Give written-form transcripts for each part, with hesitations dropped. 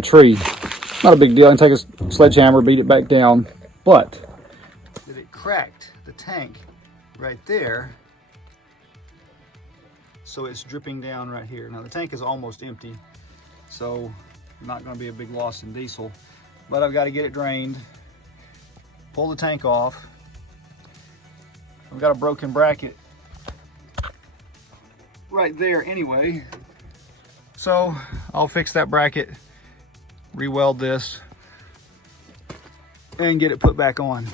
a tree. Not a big deal. I can take a sledgehammer, beat it back down. But it cracked the tank right there, so it's dripping down right here. Now the tank is almost empty, so not going to be a big loss in diesel, but I've got to get it drained, pull the tank off. I've got a broken bracket right there anyway, so I'll fix that bracket, re-weld this, and get it put back on.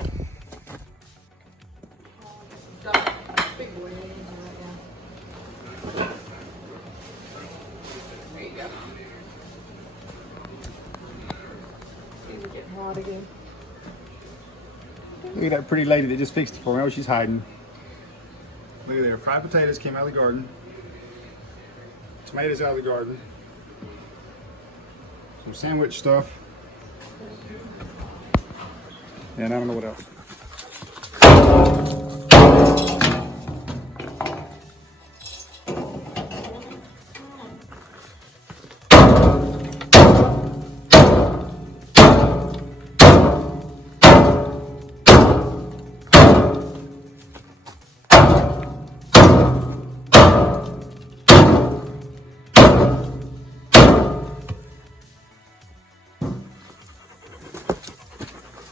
Again. Look at that pretty lady that just fixed it for me. Oh, she's hiding. Look at there. Fried potatoes came out of the garden. Tomatoes out of the garden. Some sandwich stuff. And I don't know what else.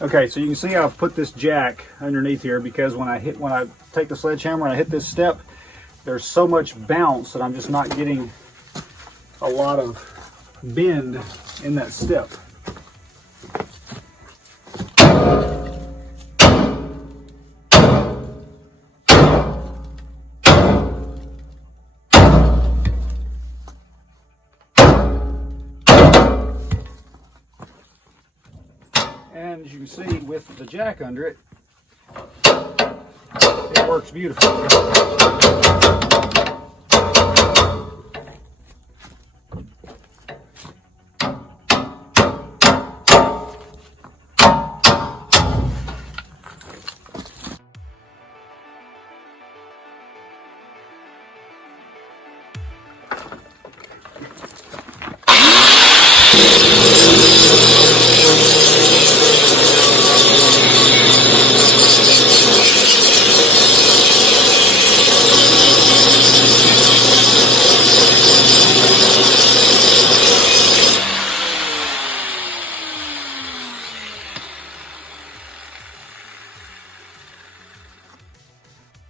Okay, so you can see I've put this jack underneath here because when I take the sledgehammer and I hit this step, there's so much bounce that I'm just not getting a lot of bend in that step. And as you can see, with the jack under it, it works beautifully.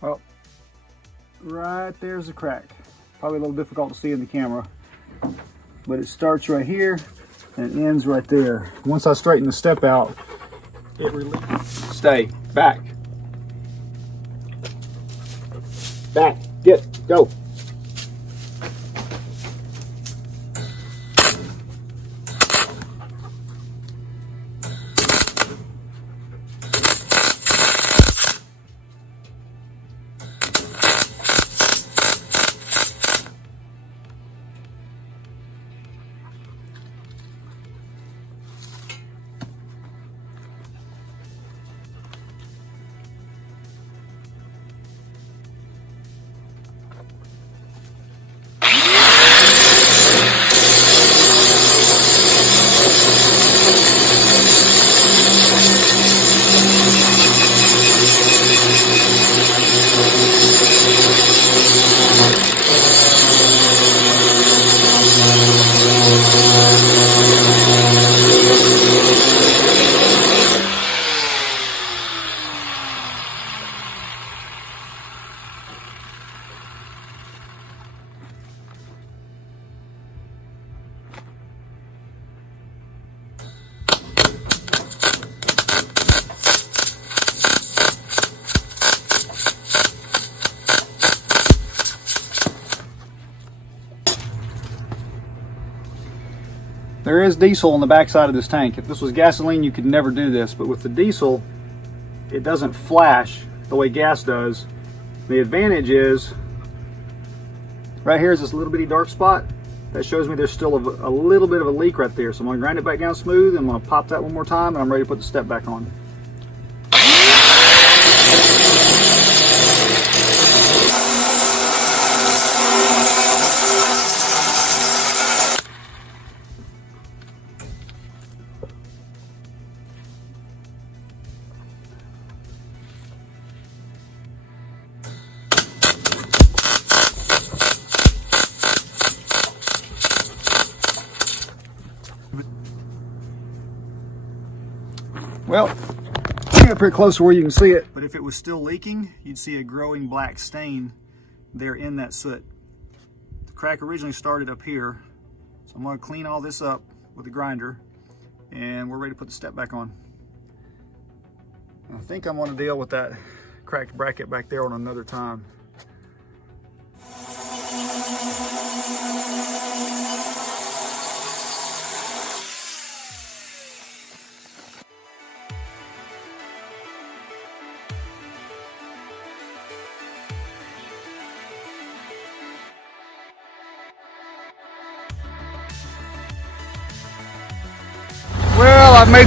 Well, right there's a crack. Probably a little difficult to see in the camera, but it starts right here and it ends right there. Once I straighten the step out, it releases. Stay back. Back. Get. Go. There is diesel on the back side of this tank. If this was gasoline, you could never do this, but with the diesel, it doesn't flash the way gas does. The advantage is, right here is this little bitty dark spot. That shows me there's still a little bit of a leak right there. So I'm gonna grind it back down smooth, I'm gonna pop that one more time, and I'm ready to put the step back on. Well, get up here close to where you can see it. But if it was still leaking, you'd see a growing black stain there in that soot. The crack originally started up here. So I'm going to clean all this up with a grinder, and we're ready to put the step back on. I think I'm going to deal with that cracked bracket back there on another time. Well, I've made